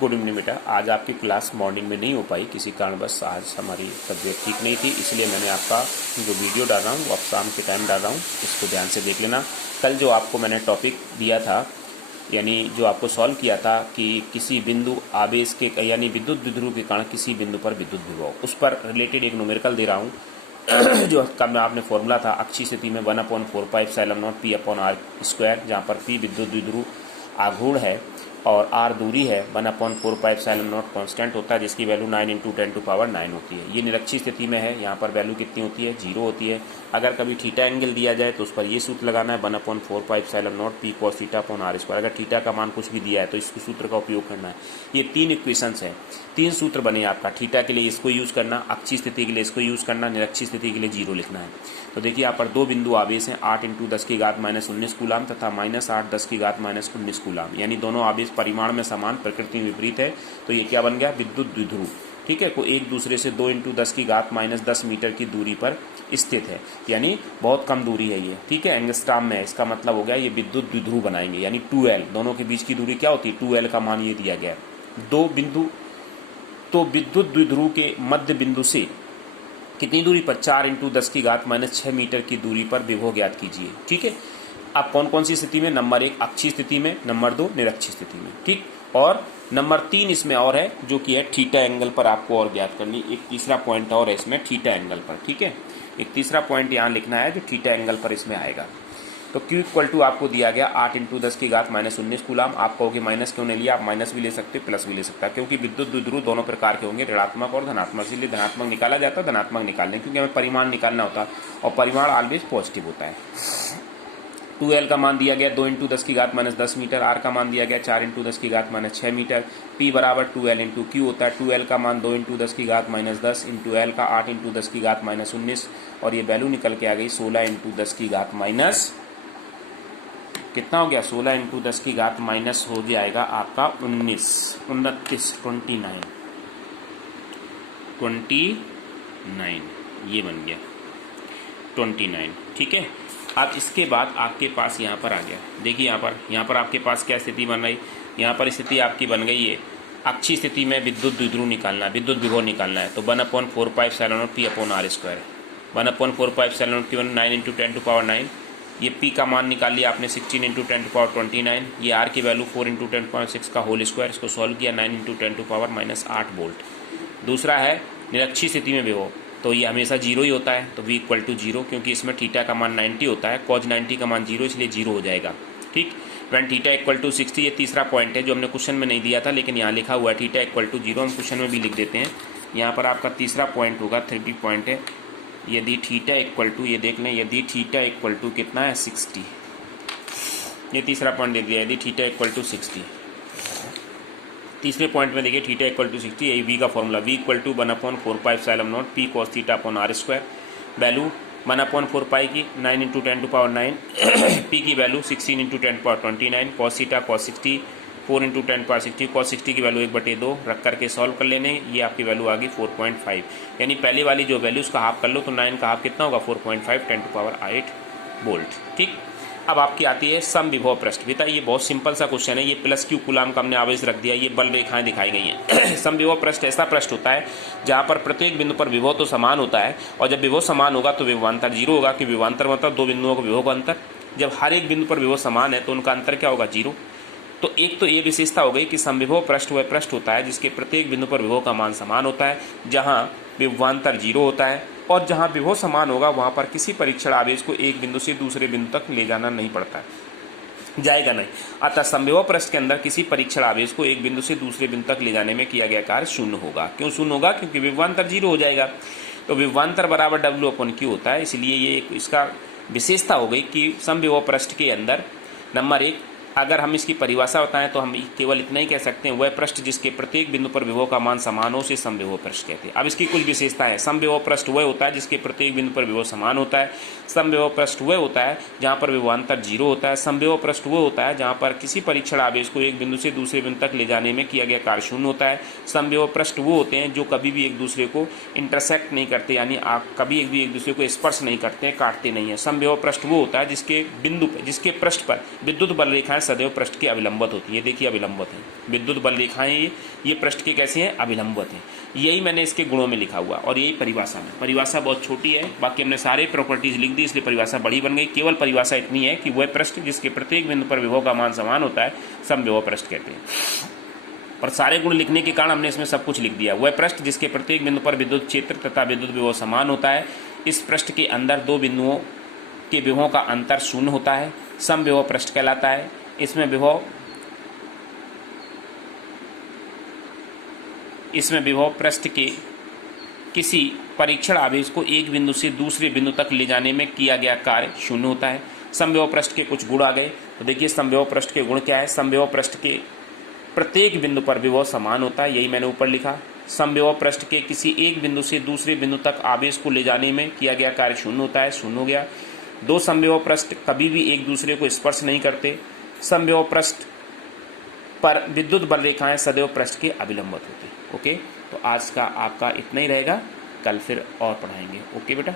Good evening बेटा। आज आपकी क्लास मॉर्निंग में नहीं हो पाई, किसी कारणवश आज हमारी तबीयत ठीक नहीं थी, इसलिए मैंने आपका जो वीडियो डाल रहा हूँ वो आप शाम के टाइम डाल रहा हूँ, इसको ध्यान से देख लेना। कल जो आपको मैंने टॉपिक दिया था, यानी जो आपको सॉल्व किया था कि किसी बिंदु आवेश के यानी विद्युत द्विध्रुव के कारण किसी बिंदु पर विद्युत विभव, उस पर रिलेटेड एक न्यूमेरिकल दे रहा हूँ जो का मैं आपने फॉर्मूला था अक्षीय स्थिति में 1/4πε0 P/r², जहाँ पर P विद्युत द्विध्रुव आघूर्ण है और r दूरी है, 1/4πε0 कांस्टेंट होता है, जिसकी वैल्यू 9 × 10⁹ होती है। ये निरक्षीय स्थिति में है, यहाँ पर वैल्यू कितनी होती है, 0 होती है। अगर कभी थीटा एंगल दिया जाए तो उस पर ये सूत्र लगाना है, 1/4πε0 P cos θ/r²। अगर थीटा का मान कुछ भी दिया है तो इस सूत्र का उपयोग करना है। ये 3 इक्वेशंस हैं, 3 सूत्र बने आपका। थीटा के लिए इसको यूज़ करना, अक्षीय स्थिति के लिए इसको यूज़ करना, निरक्षीय स्थिति के लिए 0 लिखना है। तो देखिए यहाँ पर 2 बिंदु आवेश हैं, 8 × 10⁻−19 कूलाम तथा -8 10⁻−19 कूलाम, यानी दोनों आवेश परिमाण में समान, प्रकृति में विपरीत है। तो ये क्या बन गया, विद्युत द्विध्रुव। ठीक है, को एक दूसरे से 2 × 10⁻−10 मीटर की दूरी पर स्थित है, यानी बहुत कम दूरी है ये। ठीक है, एंगस्ट्रॉम में है, इसका मतलब हो गया ये विद्युत द्विध्रुव बनाएंगे, यानी 2L। दोनों के बीच की दूरी क्या होती है, 2L का मान ये दिया गया है। 2 बिंदु, तो विद्युत द्विध्रुव के मध्य बिंदु से कितनी दूरी पर, 4 × 10⁻6 मीटर की दूरी पर विभव ज्ञात कीजिए। ठीक है, अब कौन कौन सी स्थिति में, नंबर 1 अक्षीय स्थिति में, नंबर 2 निरक्षीय स्थिति में। ठीक, और नंबर 3 इसमें और है जो कि है थीटा एंगल पर आपको और ज्ञात करनी। एक तीसरा पॉइंट और है इसमें थीटा एंगल पर। ठीक है, एक तीसरा पॉइंट यहाँ लिखना है जो थीटा एंगल पर इसमें आएगा। तो Q आपको दिया गया 8 × 10⁻−19 कूलाम। आप कहोगे माइनस क्यों नहीं लिया, आप माइनस भी ले सकते, प्लस भी ले सकता है, क्योंकि विद्युत द्विध्रुव दोनों प्रकार के होंगे, ऋणात्मक और धनात्मक, इसलिए धनात्मक निकाला जाता है, धनात्मक निकालने, क्योंकि हमें परिमाण निकालना होता है और परिमाण ऑलवेज पॉजिटिव होता है। 2L का मान दिया गया 2 × 10⁻10 मीटर, R का मान दिया गया 4 × 10⁻6 मीटर, P बराबर 2L × Q होता है। 2L का मान 2 × 10⁻10 × L का 8 × 10⁻19, और ये वैल्यू निकल के आ गई 16 × 10⁻, कितना हो गया, 16 × 10⁻- हो जाएगा आपका 29, ये बन गया 29। ठीक है, अब इसके बाद आपके पास यहाँ पर आ गया, देखिए यहाँ पर आपके पास क्या स्थिति बन रही, यहाँ पर स्थिति आपकी बन गई है अक्षीय स्थिति में विद्युत द्विध्रुव निकालना है, विद्युत विभव निकालना है। तो 1/4πε0 P/r², 1/4πε0 क्यों 9 × 10⁹, ये P का मान निकाल लिया आपने 16 × 10⁻29, ये R की वैल्यू 4 × 10⁻6 का होल स्क्वायर, इसको सॉल्व किया 9 × 10⁻8 वोल्ट। दूसरा है निरक्षीय स्थिति में विभव, तो ये हमेशा 0 ही होता है, तो V = 0, क्योंकि इसमें थीटा का मान 90 होता है, cos 90 का मान 0, इसलिए 0 हो जाएगा। ठीक, व्हेन थीटा = 60, ये तीसरा पॉइंट है जो हमने क्वेश्चन में नहीं दिया था, लेकिन यहाँ लिखा हुआ है थीटा = 0, हम क्वेश्चन में भी लिख देते हैं। यहाँ पर आपका तीसरा पॉइंट होगा, 30 पॉइंट है, यदि थीटा = ये देख लें, यदि थीटा = कितना है 60, ये तीसरा पॉइंट दे दिया, यदि थीटा = 60। तीसरे पॉइंट में देखिए थीटा = 60, यही V का formula, V = 1/4πε0 P cos θ/r², value 1/4π की 9 × 10⁻9 P की वैल्यू 16 × 10⁻29, cos θ cos 60 4 × 10⁻60, cos 60 की वैल्यू 1/2 रख करके सॉल्व कर लेने, ये आपकी वैल्यू आ गई 4.5, यानी पहले वाली जो वैल्यू उसका हाफ कर लो तो 9 का हाफ कितना होगा 4.5 10⁸ वोल्ट। ठीक, अब आपकी आती है सम विभव पृष्ठ। बेटा ये बहुत सिंपल सा क्वेश्चन है, ये +Q कूलाम का हमने आवेश रख दिया, ये बल रेखाएं दिखाई गई हैं। सम विभव पृष्ठ ऐसा पृष्ठ होता है जहाँ पर प्रत्येक बिंदु पर विभव तो समान होता है, और जब विभव समान होगा तो विभवांतर 0 होगा, कि विभवांतर मतलब 2 बिंदुओं का विभव का अंतर। जब हर एक बिंदु पर विभव समान है तो उनका अंतर क्या होगा, 0। तो एक तो ये विशेषता हो गई कि समविभव पृष्ठ वह पृष्ठ होता है जिसके प्रत्येक बिंदु पर विभव का मान समान होता है, जहाँ विभवांतर 0 होता है, और जहाँ विभव समान होगा वहाँ पर किसी परीक्षण आवेश को एक बिंदु से दूसरे बिंदु तक ले जाना नहीं पड़ता है, जाएगा नहीं। अतः समविभव पृष्ठ के अंदर किसी परीक्षण आवेश को एक बिंदु से दूसरे बिंदु तक ले जाने में किया गया कार्य शून्य होगा। क्यों शून्य होगा, क्योंकि विभवांतर 0 हो जाएगा। तो विभवांतर बराबर W/Q होता है, इसलिए ये इसका विशेषता हो गई कि समविभव पृष्ठ के अंदर नंबर 1, अगर हम इसकी परिभाषा बताएं तो हम केवल इतना ही कह सकते हैं, वह पृष्ठ जिसके प्रत्येक बिंदु पर विभव का मान समान हो उसे समविभव पृष्ठ कहते हैं। अब इसकी कुछ विशेषताएं हैं। समविभव पृष्ठ वह होता है जिसके प्रत्येक बिंदु पर विभव समान होता है। समविभव पृष्ठ वह होता है जहाँ पर विभवांतर 0 होता है। समविभव पृष्ठ वह होता है जहाँ पर किसी परीक्षण आवेश को एक बिंदु से दूसरे बिंदु तक ले जाने में किया गया कार्य शून्य होता है। समविभव पृष्ठ वो होते हैं जो कभी भी एक दूसरे को इंटरसेक्ट नहीं करते, यानी आप कभी एक दूसरे को स्पर्श नहीं करते, काटते नहीं है। समविभव पृष्ठ वो होता है जिसके बिंदु पर, जिसके पृष्ठ पर विद्युत बल रेखाएं सदैव पृष्ठ के अभिलंबित होती हैं। देखिए अभिलंबित हैं, विद्युत बल रेखाएं ये पृष्ठ के कैसे हैं, अभिलंबित हैं। यही मैंने इसके गुणों में लिखा हुआ, और यही परिभाषा में, परिभाषा बहुत छोटी है, बाकी हमने सारे प्रॉपर्टीज लिख दी इसलिए परिभाषा बड़ी बन गई। केवल परिभाषा इतनी है कि वह पृष्ठ जिसके प्रत्येक बिंदु पर विभव का मान समान होता है समविभव पृष्ठ कहते हैं। और सारे गुण लिखने के कारण हमने इसमें सब कुछ लिख दिया। वह पृष्ठ जिसके प्रत्येक बिंदु पर विद्युत क्षेत्र तथा विद्युत विभव समान होता है, इस पृष्ठ के अंदर दो बिंदुओं के विभवों का अंतर शून्य होता है, समविभव पृष्ठ कहलाता है। इसमें विभव पृष्ठ के किसी परीक्षण आवेश को एक बिंदु से दूसरे बिंदु तक ले जाने में किया गया कार्य शून्य होता है। समविभव पृष्ठ के कुछ गुण आ गए, तो देखिए समविभव पृष्ठ के गुण क्या है। समविभव पृष्ठ के प्रत्येक बिंदु पर विभव समान होता है, यही मैंने ऊपर लिखा। समविभव पृष्ठ के किसी एक बिंदु से दूसरे बिंदु तक आवेश को ले जाने में किया गया कार्य शून्य होता है, शून्य हो गया। दो समविभव पृष्ठ कभी भी एक दूसरे को स्पर्श नहीं करते। समविभव पृष्ठ पर विद्युत बल रेखाएं सदैव पृष्ठ के अभिलंबित होती हैं। ओके, तो आज का आपका इतना ही रहेगा, कल फिर और पढ़ाएंगे। ओके बेटा।